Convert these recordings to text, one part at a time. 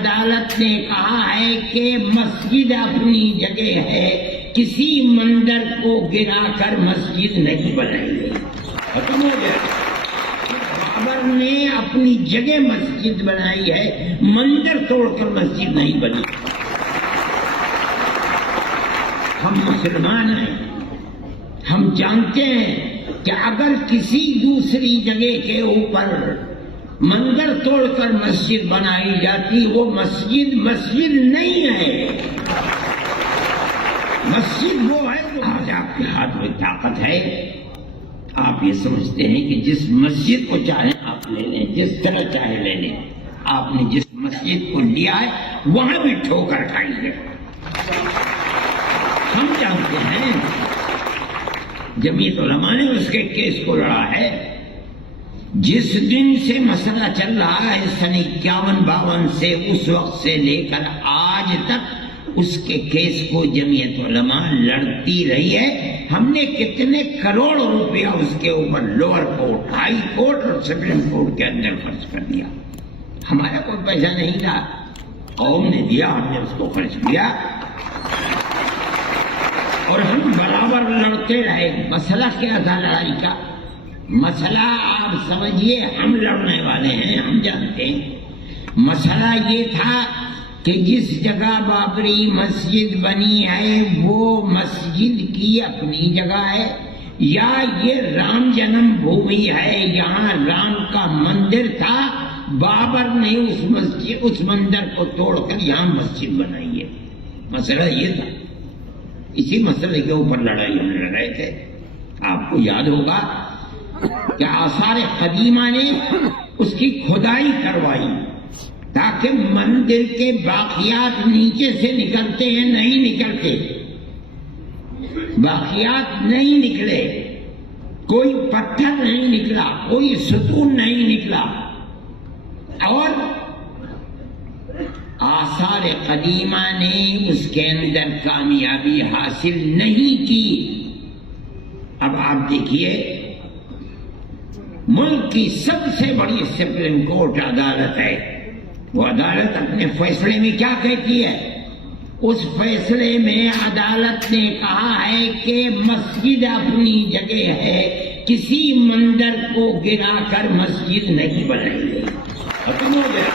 عدالت نے کہا ہے کہ مسجد اپنی جگہ ہے، کسی مندر کو گرا کر مسجد نہیں بنائی گئی. ختم ہو گیا. بابر نے اپنی جگہ مسجد بنائی ہے، مندر توڑ کر مسجد نہیں بنی. ہم مسلمان ہیں، ہم جانتے ہیں کہ اگر کسی دوسری جگہ کے اوپر مندر توڑ کر مسجد بنائی جاتی وہ مسجد مسجد نہیں ہے. مسجد وہ ہے جو آج آپ کے ہاتھ میں طاقت ہے. آپ یہ سمجھتے ہیں کہ جس مسجد کو چاہیں آپ لے لیں، جس طرح چاہے لے لیں. آپ نے جس مسجد کو لیا ہے وہاں بھی ٹھوکر کھائی ہے. ہم جانتے ہیں جمعیت علماء نے اس کے کیس کو لڑا ہے. جس دن سے مسئلہ چل رہا ہے سن 51-52 سے، اس وقت سے لے کر آج تک اس کے کیس کو جمعیت علماء لڑتی رہی ہے. ہم نے کتنے کروڑ روپیہ اس کے اوپر لوور کورٹ، ہائی کورٹ اور سپریم کورٹ کے اندر خرچ کر دیا. ہمارا کوئی پیسہ نہیں تھا، قوم نے دیا، ہم نے اس کو خرچ کیا اور ہم برابر لڑتے رہے. مسئلہ کیا تھا لڑائی کا؟ مسئلہ آپ سمجھیے، ہم لڑنے والے ہیں، ہم جانتے ہیں. مسئلہ یہ تھا کہ جس جگہ بابری مسجد بنی ہے وہ مسجد کی اپنی جگہ ہے یا یہ رام جنم بھومی ہے، یہاں رام کا مندر تھا، بابر نے اس مندر کو توڑ کر یہاں مسجد بنائی ہے. مسئلہ یہ تھا. اسی مسئلے کے اوپر لڑائی ہم لڑ رہے تھے. آپ کو یاد ہوگا کہ آثار قدیمہ نے اس کی کھدائی کروائی تاکہ مندر کے باقیات نیچے سے نکلتے ہیں، نہیں نکلتے. باقیات نہیں نکلے، کوئی پتھر نہیں نکلا، کوئی ستون نہیں نکلا. اور آثار قدیمہ نے اس کے اندر کامیابی حاصل نہیں کی. اب آپ دیکھیے، ملک کی سب سے بڑی سپریم کورٹ عدالت ہے. وہ عدالت اپنے فیصلے میں کیا کہتی ہے؟ اس فیصلے میں عدالت نے کہا ہے کہ مسجد اپنی جگہ ہے، کسی مندر کو گرا کر مسجد نہیں بنائی گئی. ختم ہو گیا.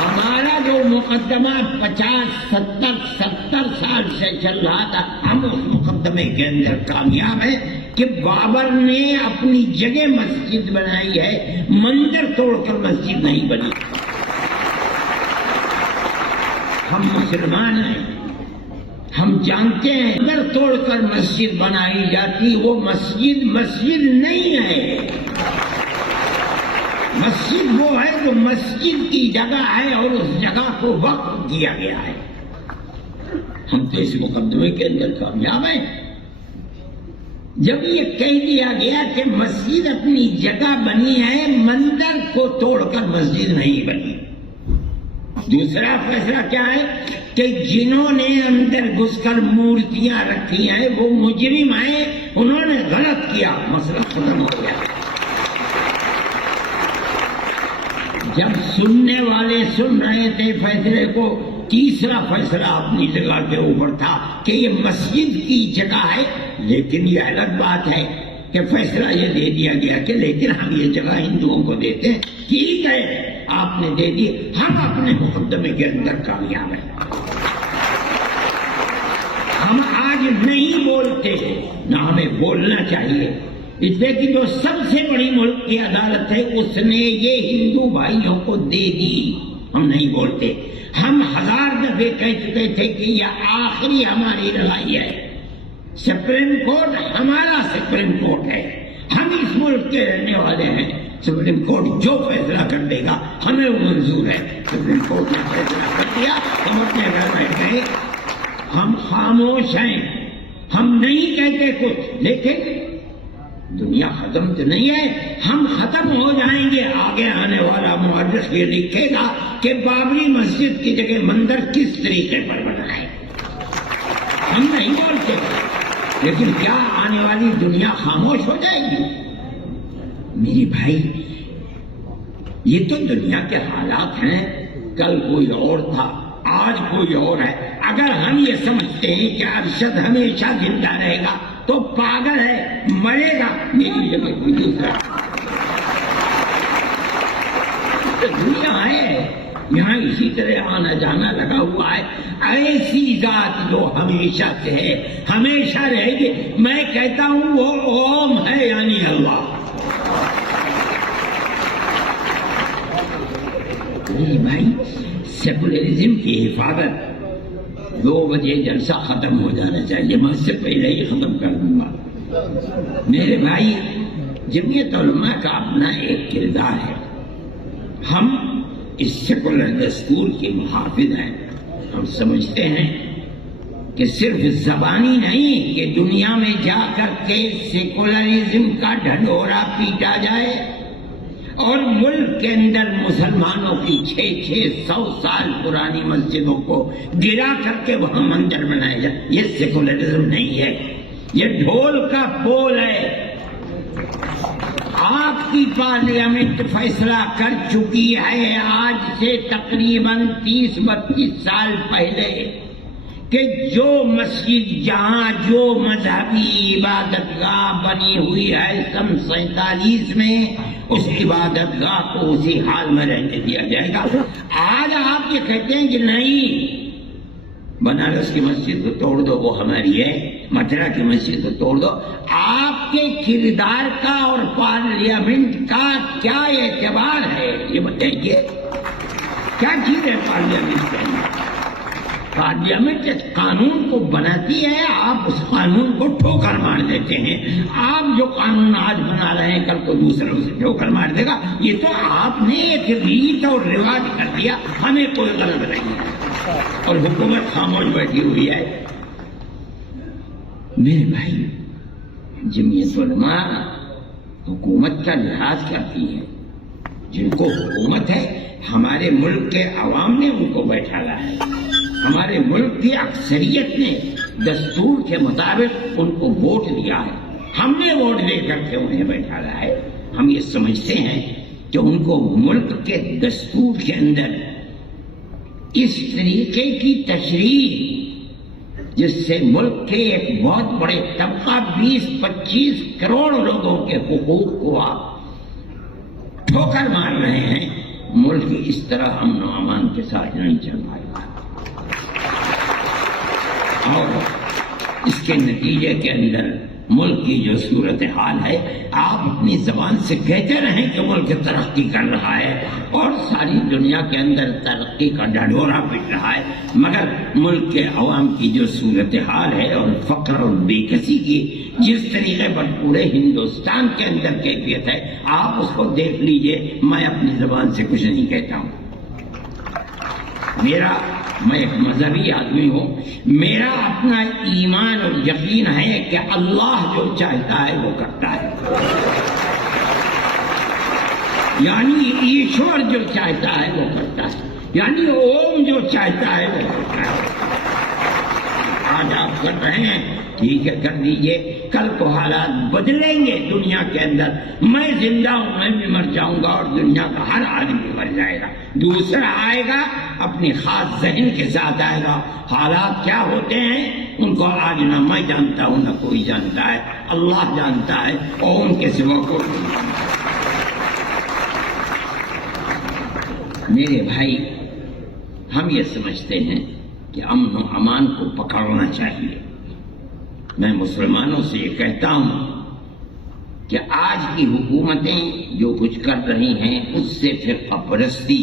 ہمارا جو مقدمہ 50-70 سال سے چل رہا تھا، ہم اس مقدمے کے اندر کامیاب ہیں کہ بابر نے اپنی جگہ مسجد بنائی ہے، مندر توڑ کر مسجد نہیں بنی. ہم مسلمان ہیں، ہم جانتے ہیں مندر توڑ کر مسجد بنائی جاتی وہ مسجد مسجد نہیں ہے. مسجد وہ ہے جو مسجد کی جگہ ہے اور اس جگہ کو وقف کیا گیا ہے. ہم تو اس مقدمے کے اندر کامیاب ہیں. جب یہ کہہ دیا گیا کہ مسجد اپنی جگہ بنی ہے، مندر کو توڑ کر مسجد نہیں بنی. دوسرا فیصلہ کیا ہے کہ جنہوں نے اندر گھس کر مورتیاں رکھی ہیں وہ مجرم ہیں، انہوں نے غلط کیا. مسئلہ ختم ہو گیا. جب سننے والے سن رہے تھے فیصلے کو، تیسرا فیصلہ اپنی جگہ کے اوپر تھا کہ یہ مسجد کی جگہ ہے. لیکن یہ الگ بات ہے کہ فیصلہ یہ دے دیا گیا کہ لیکن ہم یہ جگہ ہندوؤں کو دیتے ہیں. ٹھیک ہے، آپ نے دے دی، ہم اپنے مقدمے کے اندر کامیاب ہیں. ہم آج نہیں بولتے، نہ ہمیں بولنا چاہیے. اس لیے کہ جو سب سے بڑی ملک کی عدالت ہے اس نے یہ ہندو بھائیوں کو دے دی. ہم نہیں بولتے. ہم 1000 دفعے کہہ چکے تھے کہ یہ آخری ہماری لڑائی ہے. سپریم کورٹ ہمارا سپریم کورٹ ہے، ہم اس ملک کے رہنے والے ہیں. سپریم کورٹ جو فیصلہ کر دے گا ہمیں وہ منظور ہے. سپریم کورٹ نے فیصلہ کر دیا، ہم اپنے گھر بیٹھ گئے. ہم خاموش ہیں، ہم نہیں کہتے کچھ. لیکن دنیا ختم تو نہیں ہے، ہم ختم ہو جائیں گے. آگے آنے والا مورخ یہ لکھے گا کہ بابری مسجد کی جگہ مندر کس طریقے پر بنا ہے. ہم نہیں بولتے. لیکن کیا آنے والی دنیا خاموش ہو جائے گی؟ میری بھائی، یہ تو دنیا کے حالات ہیں، کل کوئی اور تھا، آج کوئی اور ہے۔ اگر ہم یہ سمجھتے ہیں کہ ارشد ہمیشہ زندہ رہے گا تو پاگل ہے، مرے گا، میری جگہ کوئی دوسرا۔ دنیا ہے، یہاں اسی طرح آنا جانا لگا ہوا ہے۔ ایسی ذات جو ہمیشہ سے ہے، ہمیشہ رہے گی۔ میں کہتا ہوں وہ اوم ہے، یعنی اللہ۔ بھائی سیکولرزم کی حفاظت، 2 بجے جلسہ ختم ہو جانا چاہیے، میں اس سے پہلے ہی ختم کر دوں گا۔ میرے بھائی، جمعیت علماء کا اپنا ایک کردار ہے۔ ہم اس سیکولر دستور کے محافظ ہیں۔ ہم سمجھتے ہیں کہ صرف زبانی نہیں کہ دنیا میں جا کر کے سیکولرزم کا ڈھنڈورا پیٹا جائے اور ملک کے اندر مسلمانوں کی 600 سال پرانی مسجدوں کو گرا کر کے وہاں مندر بنایا جائے۔ یہ سیکولرزم نہیں ہے، یہ ڈھول کا بول ہے۔ آپ کی پارلیمنٹ فیصلہ کر چکی ہے آج سے تقریباً 30-32 سال پہلے کہ جو مسجد جہاں جو مذہبی عبادت گاہ بنی ہوئی ہے سن 47 میں، اس عبادت گاہ کو اسی حال میں رہنے دیا جائے گا۔ آج آپ یہ کہتے ہیں کہ نہیں، بنارس کی مسجد کو توڑ دو، وہ ہماری ہے، متھرا کی مسجد کو توڑ دو۔ آپ کے کردار کا اور پارلیمنٹ کا کیا اعتبار ہے یہ بتائیے؟ کیا چیز ہے پارلیمنٹ کے اندر؟ پارلیمنٹ اس قانون کو بناتی ہے، آپ اس قانون کو ٹھوکر مار دیتے ہیں۔ آپ جو قانون آج بنا رہے ہیں کل کو دوسروں سے ٹھوکر مار دے گا۔ یہ تو آپ نے ایک ریت اور رواج کر دیا، ہمیں کوئی غلط نہیں ہے اور حکومت خاموش بیٹھی ہوئی ہے۔ میرے بھائی، جمعیت علماء حکومت کا لحاظ کرتی ہے۔ جن کو حکومت ہے، ہمارے ملک کے عوام نے ان کو بیٹھالا ہے، ہمارے ملک کی اکثریت نے دستور کے مطابق ان کو ووٹ دیا ہے، ہم نے ووٹ دے کر کے انہیں بیٹھالا ہے۔ ہم یہ سمجھتے ہیں کہ ان کو ملک کے دستور کے اندر اس طریقے کی تشریح جس سے ملک کے ایک بہت بڑے طبقہ 20-25 کروڑ لوگوں کے حقوق کو آپ ٹھوکر مار رہے ہیں، ملک اس طرح امن و امان کے ساتھ نہیں چل پائے گا۔ اور اس کے نتیجے کے اندر ملک کی جو صورتحال ہے، آپ اپنی زبان سے کہتے رہیں کہ ملک ترقی کر رہا ہے اور ساری دنیا کے اندر ترقی کا ڈھنڈورا پٹ رہا ہے، مگر ملک کے عوام کی جو صورتحال ہے اور فقر اور بے کسی کی جس طریقے پر پورے ہندوستان کے اندر کیفیت ہے، آپ اس کو دیکھ لیجئے۔ میں اپنی زبان سے کچھ نہیں کہتا ہوں، میں ایک مذہبی آدمی ہوں، میرا اپنا ایمان اور یقین ہے کہ اللہ جو چاہتا ہے وہ کرتا ہے، یعنی ایشور جو چاہتا ہے وہ کرتا ہے، یعنی اوم جو چاہتا ہے وہ کرتا ہے۔ آج آپ کر رہے ہیں، ٹھیک ہے، کر دیجئے، کل کو حالات بدلیں گے دنیا کے اندر، میں زندہ ہوں، میں بھی مر جاؤں گا اور دنیا کا ہر آدمی مر جائے گا، دوسرا آئے گا اپنی خاص ذہن کے ساتھ آئے گا۔ حالات کیا ہوتے ہیں ان کو آج نہ میں جانتا ہوں نہ کوئی جانتا ہے، اللہ جانتا ہے اور ان کے سوا کوئی نہیں جانتا۔ میرے بھائی، ہم یہ سمجھتے ہیں کہ امن و امان کو پکڑنا چاہیے۔ میں مسلمانوں سے یہ کہتا ہوں کہ آج کی حکومتیں جو کچھ کر رہی ہیں اس سے فرقہ پرستی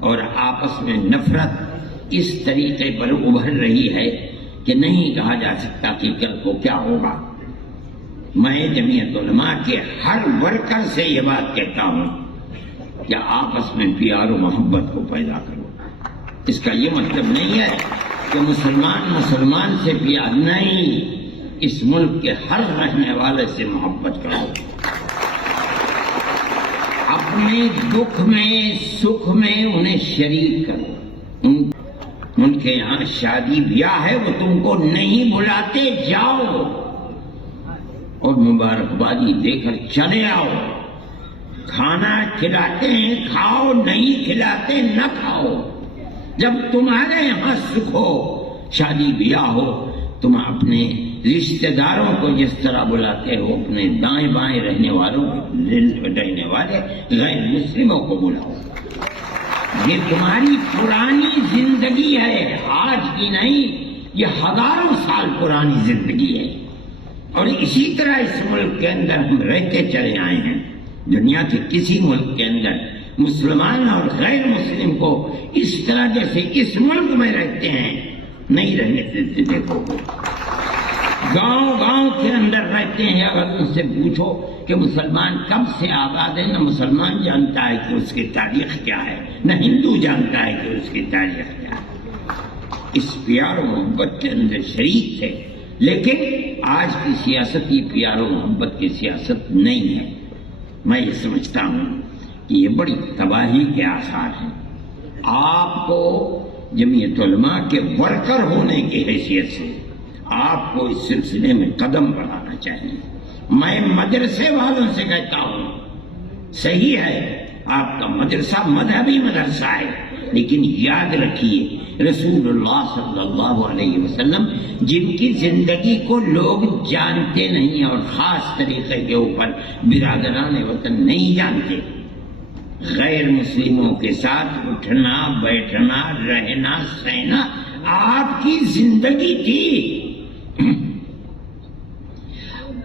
اور آپس میں نفرت اس طریقے پر ابھر رہی ہے کہ نہیں کہا جا سکتا کہ کل کو کیا ہوگا۔ میں جمعیت علماء کے ہر ورکر سے یہ بات کہتا ہوں کہ آپس میں پیار و محبت کو پیدا کرو۔ اس کا یہ مطلب نہیں ہے کہ مسلمان سے پیار نہیں، اس ملک کے ہر رہنے والے سے محبت کرو، اپنے دکھ میں سکھ میں انہیں شریک کرو۔ ان کے یہاں شادی بیاہ ہے، وہ تم کو نہیں بلاتے، جاؤ اور مبارکبادی دے کر چلے آؤ۔ کھانا کھلاتے ہیں کھاؤ، نہیں کھلاتے نہ کھاؤ۔ جب تمہارے یہاں سکھ ہو، شادی بیاہ ہو، تم اپنے رشتہ داروں کو جس طرح بلاتے ہو اپنے دائیں بائیں رہنے والے غیر مسلموں کو بلاؤ۔ یہ تمہاری پرانی زندگی ہے، آج کی نہیں، یہ ہزاروں سال پرانی زندگی ہے، اور اسی طرح اس ملک کے اندر ہم رہتے چلے آئے ہیں۔ دنیا کے کسی ملک کے اندر مسلمان اور غیر مسلم کو اس طرح جیسے اس ملک میں رہتے ہیں نہیں رہنے دیتے۔ دیکھو گاؤں گاؤں کے اندر رہتے ہیں، اگر ان سے پوچھو کہ مسلمان کب سے آباد ہے، نہ مسلمان جانتا ہے کہ اس کی تاریخ کیا ہے، نہ ہندو جانتا ہے کہ اس کی تاریخ کیا ہے۔ اس پیار و محبت کے اندر شریک تھے، لیکن آج کی سیاست یہ پیار و محبت کی سیاست نہیں ہے۔ میں یہ سمجھتا ہوں کہ یہ بڑی تباہی کے آثار ہیں۔ آپ کو جمعیت علماء کے ورکر ہونے کی حیثیت سے آپ کو اس سلسلے میں قدم بڑھانا چاہیے۔ میں مدرسے والوں سے کہتا ہوں، صحیح ہے آپ کا مدرسہ مذہبی مدرسہ ہے، لیکن یاد رکھیے رسول اللہ صلی اللہ علیہ وسلم جن کی زندگی کو لوگ جانتے نہیں اور خاص طریقے کے اوپر برادران وطن نہیں جانتے، غیر مسلموں کے ساتھ اٹھنا بیٹھنا رہنا سہنا آپ کی زندگی تھی۔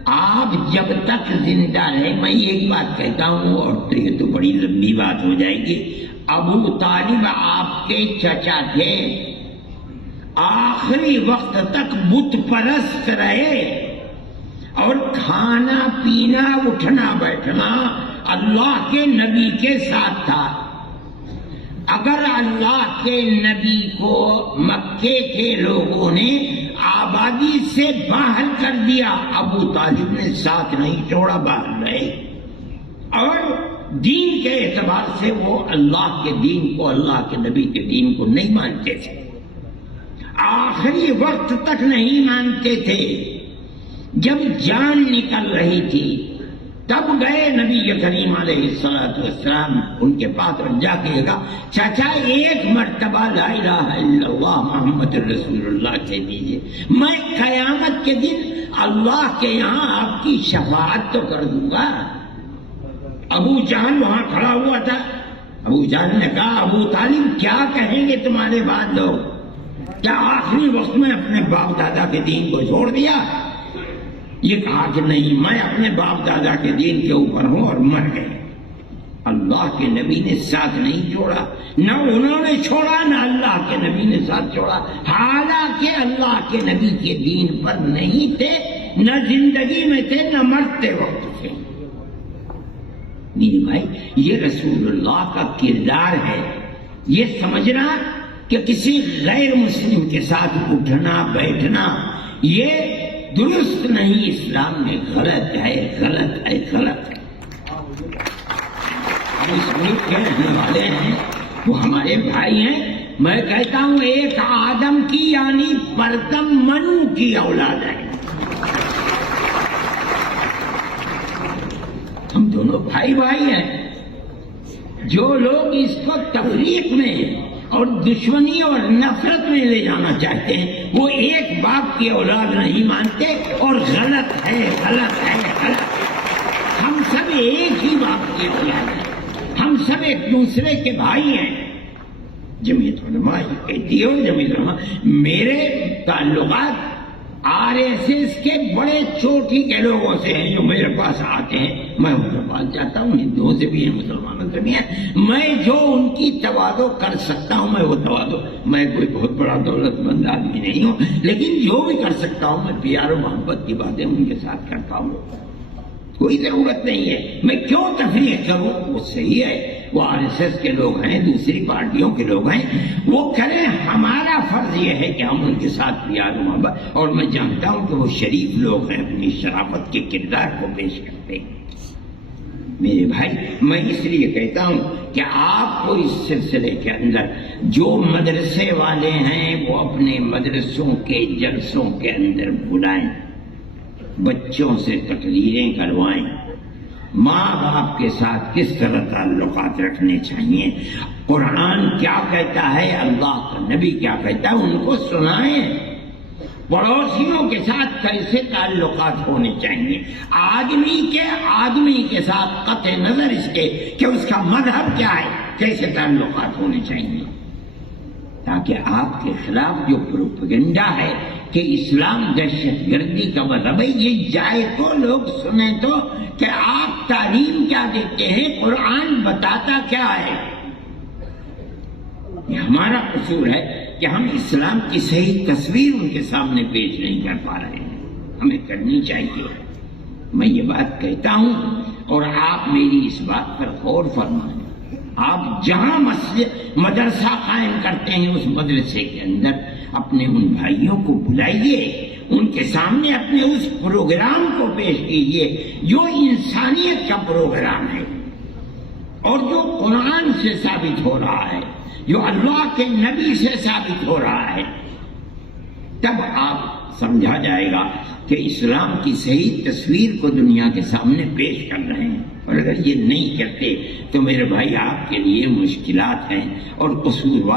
آپ جب تک زندہ رہے، میں ایک بات کہتا ہوں اور یہ تو بڑی لمبی بات ہو جائے گی، ابو طالب آپ کے چچا تھے، آخری وقت تک بت پرست رہے، اور کھانا پینا اٹھنا بیٹھنا اللہ کے نبی کے ساتھ تھا۔ اگر اللہ کے نبی کو مکے کے لوگوں نے آبادی سے باہر کر دیا، ابو طالب نے ساتھ نہیں چھوڑا، باہر رہے، اور دین کے اعتبار سے وہ اللہ کے دین کو، اللہ کے نبی کے دین کو نہیں مانتے تھے، آخری وقت تک نہیں مانتے تھے۔ جب جان نکل رہی تھی تب گئے نبی کریم علیہ السلام ان کے پاس اور جا کے کہا، چاچا ایک مرتبہ لا الہ الا اللہ محمد رسول اللہ کہہ دیجیے، میں قیامت کے دن اللہ کے یہاں آپ کی شفاعت تو کر دوں گا۔ ابو جہل وہاں کھڑا ہوا تھا، ابو جہل نے کہا، ابو طالب کیا کہیں گے تمہارے بعد لوگ، کیا آخری وقت میں اپنے باپ دادا کے دین کو چھوڑ دیا؟ یہ کہا کہ نہیں، میں اپنے باپ دادا کے دین کے اوپر ہوں، اور مر گئے۔ اللہ کے نبی نے ساتھ نہیں چھوڑا، نہ انہوں نے چھوڑا نہ اللہ کے نبی نے ساتھ چھوڑا، حالانکہ اللہ کے نبی کے دین پر نہیں تھے، نہ زندگی میں تھے نہ مرتے وقت تھے۔ میرے بھائی یہ رسول اللہ کا کردار ہے۔ یہ سمجھنا کہ کسی غیر مسلم کے ساتھ اٹھنا بیٹھنا یہ درست نہیں، اسلام میں غلط ہے، غلط ہے، غلط ہے۔ ہم اس ملک کے رہنے والے ہیں، وہ ہمارے بھائی ہیں۔ میں کہتا ہوں ایک آدم کی یعنی پرتم منو کی اولاد ہے، ہم دونوں بھائی بھائی ہیں۔ جو لوگ اس کو تفریق میں اور دشمنی اور نفرت میں لے جانا چاہتے ہیں، وہ ایک باپ کی اولاد نہیں مانتے، اور غلط ہے، غلط ہے، غلط ہے۔ ہم سب ایک ہی باپ کی اولاد ہیں، ہم سب ایک دوسرے کے بھائی ہیں۔ جمعیت علماء کہتی ہے، اور جمعیت علماء میرے تعلقات RSS کے بڑے چوٹی کے لوگوں سے ہیں جو میرے پاس آتے ہیں، میں ان کے پاس جاتا ہوں، ہندوؤں سے بھی ہیں، مسلمانوں سے بھی ہیں، میں جو ان کی تواضع کر سکتا ہوں میں وہ تواضع، میں کوئی بہت بڑا دولت مند آدمی نہیں ہوں، لیکن جو بھی کر سکتا ہوں میں پیار و محبت کی باتیں ان کے ساتھ کرتا ہوں۔ کوئی ضرورت نہیں ہے میں کیوں تفریق کروں، وہ صحیح ہے، وہ RSS کے لوگ ہیں، دوسری پارٹیوں کے لوگ ہیں، وہ کریں، ہمارا فرض یہ ہے کہ ہم ان کے ساتھ پیار و محبت، اور میں جانتا ہوں کہ وہ شریف لوگ ہیں، اپنی شرافت کے کردار کو پیش کرتے ہیں۔ میرے بھائی میں اس لیے کہتا ہوں کہ آپ کو اس سلسلے کے اندر جو مدرسے والے ہیں وہ اپنے مدرسوں کے جلسوں کے اندر بلائیں، بچوں سے تقریریں کروائیں، ماں باپ کے ساتھ کس طرح تعلقات رکھنے چاہیے، قرآن کیا کہتا ہے، اللہ کا نبی کیا کہتا ہے، ان کو سنائیں۔ پڑوسیوں کے ساتھ کیسے تعلقات ہونے چاہیے، آدمی کے ساتھ قطع نظر اس کے کہ اس کا مذہب کیا ہے، کیسے تعلقات ہونے چاہیے، تاکہ آپ کے خلاف جو پروپیگنڈا ہے کہ اسلام دہشت گردی کا مذہب ہے، یہ جائے تو لوگ سنیں تو کہ آپ تعلیم کیا دیتے ہیں، قرآن بتاتا کیا ہے۔ یہ ہمارا قصور ہے کہ ہم اسلام کی صحیح تصویر ان کے سامنے پیش نہیں کر پا رہے ہیں، ہمیں کرنی چاہیے۔ میں یہ بات کہتا ہوں اور آپ میری اس بات پر غور فرمائیں، آپ جہاں مسجد مدرسہ قائم کرتے ہیں اس مدرسے کے اندر اپنے ان بھائیوں کو بلائیے، ان کے سامنے اپنے اس پروگرام کو پیش کیجیے جو انسانیت کا پروگرام ہے اور جو قرآن سے ثابت ہو رہا ہے، جو اللہ کے نبی سے ثابت ہو رہا ہے۔ تب آپ سمجھا جائے گا کہ اسلام کی صحیح تصویر کو دنیا کے سامنے پیش کر رہے ہیں، اور اگر یہ نہیں کرتے تو میرے بھائی آپ کے لیے مشکلات ہیں اور قصور